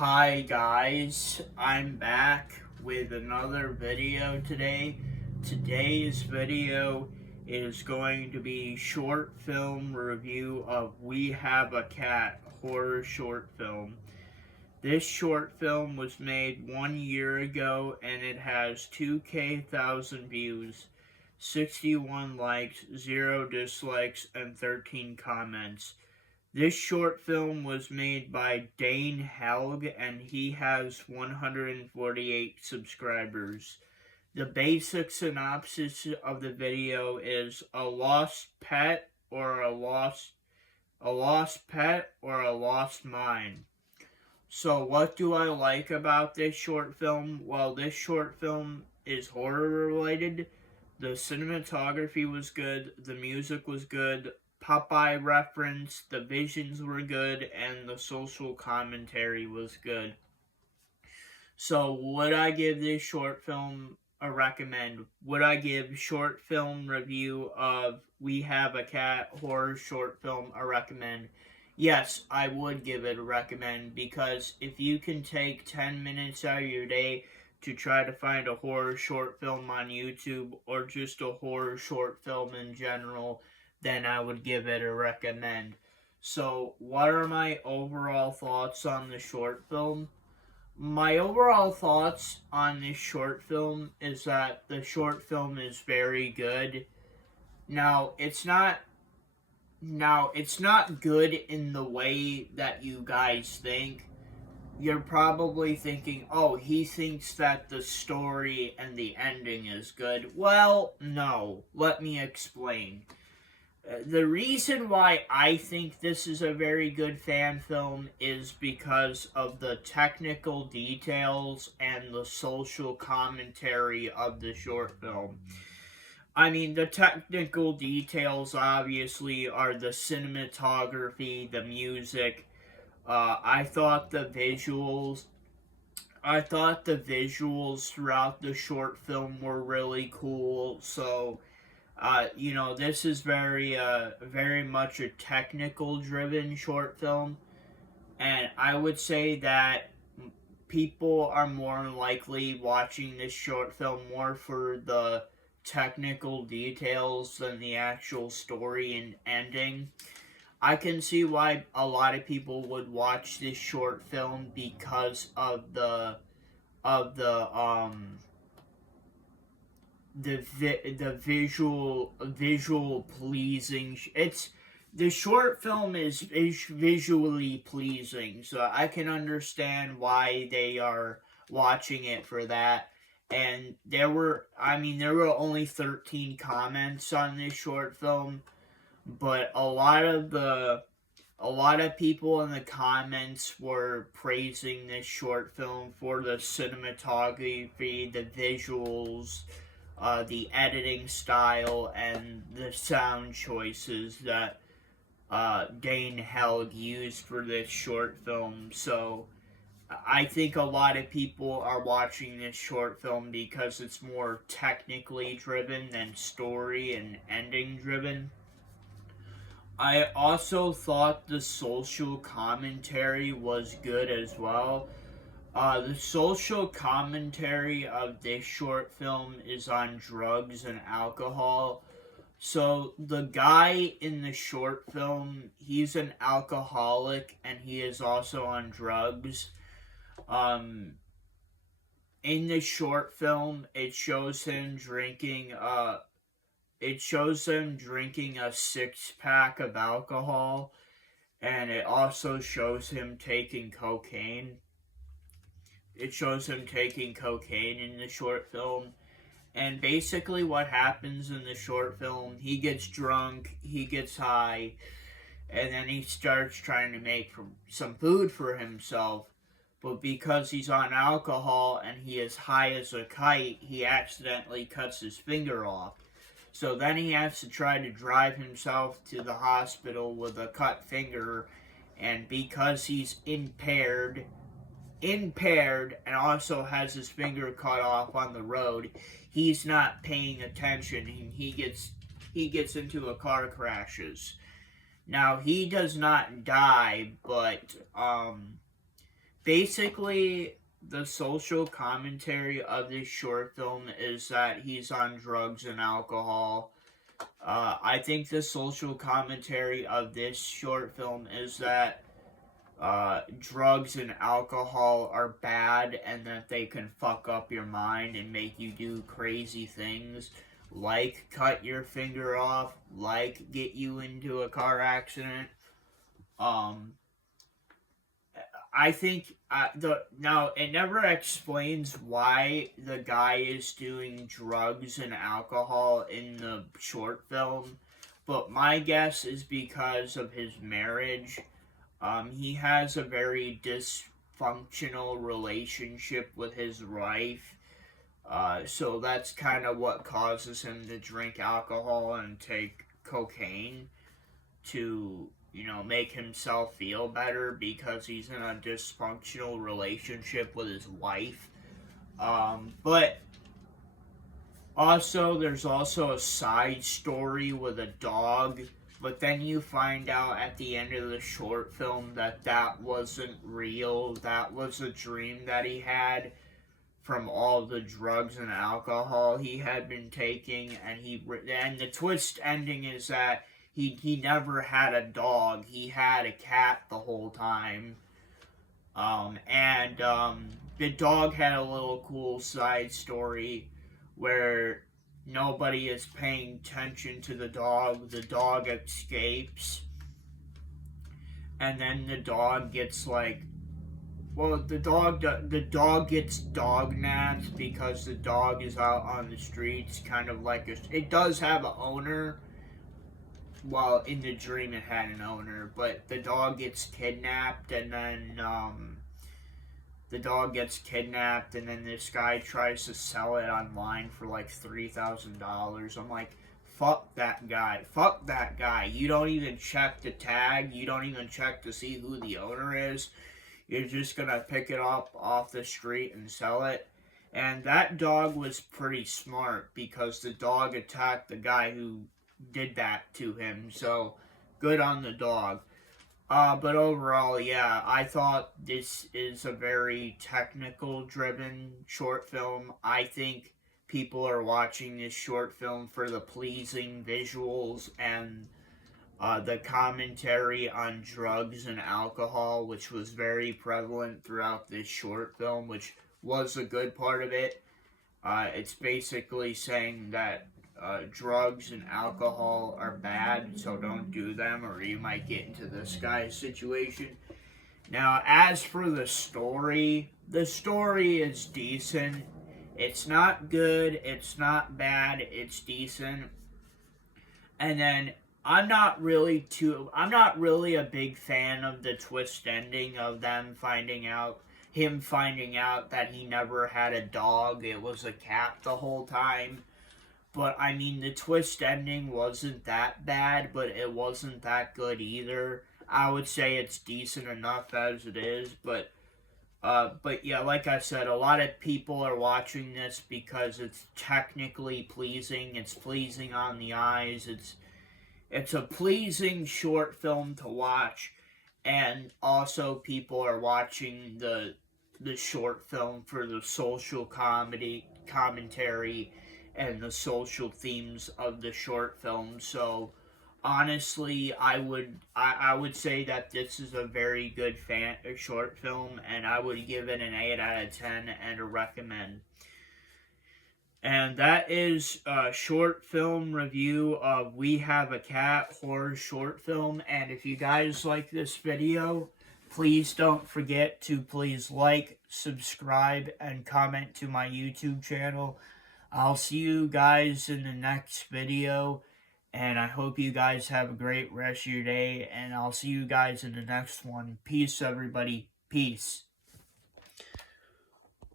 Hi guys, I'm back with another video today. Today's video is going to be short film review of We Have a Cat horror short film. This short film was made 1 year ago and it has 2,000 views, 61 likes, 0 dislikes, and 13 comments. This short film was made by Dane Helg and he has 148 subscribers. The basic synopsis of the video is a lost pet or a lost mine. So what do I like about this short film? Well, this short film is horror related. The cinematography was good, the music was good, Popeye reference, the visions were good, and the social commentary was good. So would I give this short film a recommend? Would I give short film review of We Have a Cat horror short film a recommend? Yes, I would give it a recommend because if you can take 10 minutes out of your day to try to find a horror short film on YouTube or just a horror short film in general, then I would give it a recommend. So, what are my overall thoughts on the short film? My overall thoughts on this short film is that the short film is very good. Now, it's not good in the way that you guys think. You're probably thinking, "Oh, he thinks that the story and the ending is good." Well, no. Let me explain. The reason why I think this is a very good fan film is because of the technical details and the social commentary of the short film. I mean, the technical details obviously are the cinematography, the music. I thought the visuals. I thought the visuals throughout the short film were really cool. So this is very much a technical driven short film, and I would say that people are more likely watching this short film more for the technical details than the actual story and ending. I can see why a lot of people would watch this short film because of the visual pleasing. It's the short film is visually pleasing, so I can understand why they are watching it for that. And there were only 13 comments on this short film, but a lot of people in the comments were praising this short film for the cinematography, the visuals, the editing style, and the sound choices that Dane Helg used for this short film. So I think a lot of people are watching this short film because it's more technically driven than story and ending driven. I also thought the social commentary was good as well. The social commentary of this short film is on drugs and alcohol. So, the guy in the short film, he's an alcoholic and he is also on drugs. Um, in the short film, it shows him drinking a 6 pack of alcohol, and it also shows him taking cocaine. It shows him taking cocaine in the short film. And basically, what happens in the short film, he gets drunk, he gets high, and then he starts trying to make some food for himself. But because he's on alcohol and he is high as a kite, he accidentally cuts his finger off. So then he has to try to drive himself to the hospital with a cut finger, and because he's impaired and also has his finger cut off on the road, he's not paying attention and he gets into a car crashes. Now he does not die, but basically, the social commentary of this short film is that he's on drugs and alcohol. I think the social commentary of this short film is that drugs and alcohol are bad and that they can fuck up your mind and make you do crazy things, like cut your finger off, like get you into a car accident. Um, I think the now it never explains why the guy is doing drugs and alcohol in the short film, but my guess is because of his marriage. He has a very dysfunctional relationship with his wife, so that's kind of what causes him to drink alcohol and take cocaine to, make himself feel better because he's in a dysfunctional relationship with his wife. But also, there's also a side story with a dog, but then you find out at the end of the short film that that wasn't real. That was a dream that he had from all the drugs and alcohol he had been taking, and the twist ending is that he never had a dog. He had a cat the whole time. And the dog had a little cool side story where nobody is paying attention to the dog. The dog escapes, and then the dog gets like, well, the dog gets dog napped because the dog is out on the streets, kind of like it does have an owner. Well, in the dream it had an owner, but the dog gets kidnapped, and then the dog gets kidnapped, and then this guy tries to sell it online for like $3,000. I'm like, fuck that guy. Fuck that guy. You don't even check the tag. You don't even check to see who the owner is. You're just gonna pick it up off the street and sell it. And that dog was pretty smart because the dog attacked the guy who did that to him. So good on the dog. But overall, yeah, I thought this is a very technical driven short film. I think people are watching this short film for the pleasing visuals and the commentary on drugs and alcohol, which was very prevalent throughout this short film, which was a good part of it. It's basically saying that drugs and alcohol are bad, so don't do them, or you might get into this guy's situation. Now, as for the story is decent. It's not good, it's not bad, it's decent. And then I'm not really a big fan of the twist ending of him finding out that he never had a dog, it was a cat the whole time. But I mean, the twist ending wasn't that bad, but it wasn't that good either. I would say it's decent enough as it is, but yeah, like I said, a lot of people are watching this because it's technically pleasing. It's pleasing on the eyes. It's a pleasing short film to watch, and also people are watching the short film for the social commentary and the social themes of the short film. So honestly, I would say that this is a very good short film, and I would give it an 8 out of 10 and a recommend. And that is a short film review of We Have a Cat horror short film. And if you guys like this video, please don't forget to please like, subscribe, and comment to my YouTube channel. I'll see you guys in the next video, and I hope you guys have a great rest of your day, and I'll see you guys in the next one. Peace, everybody. Peace.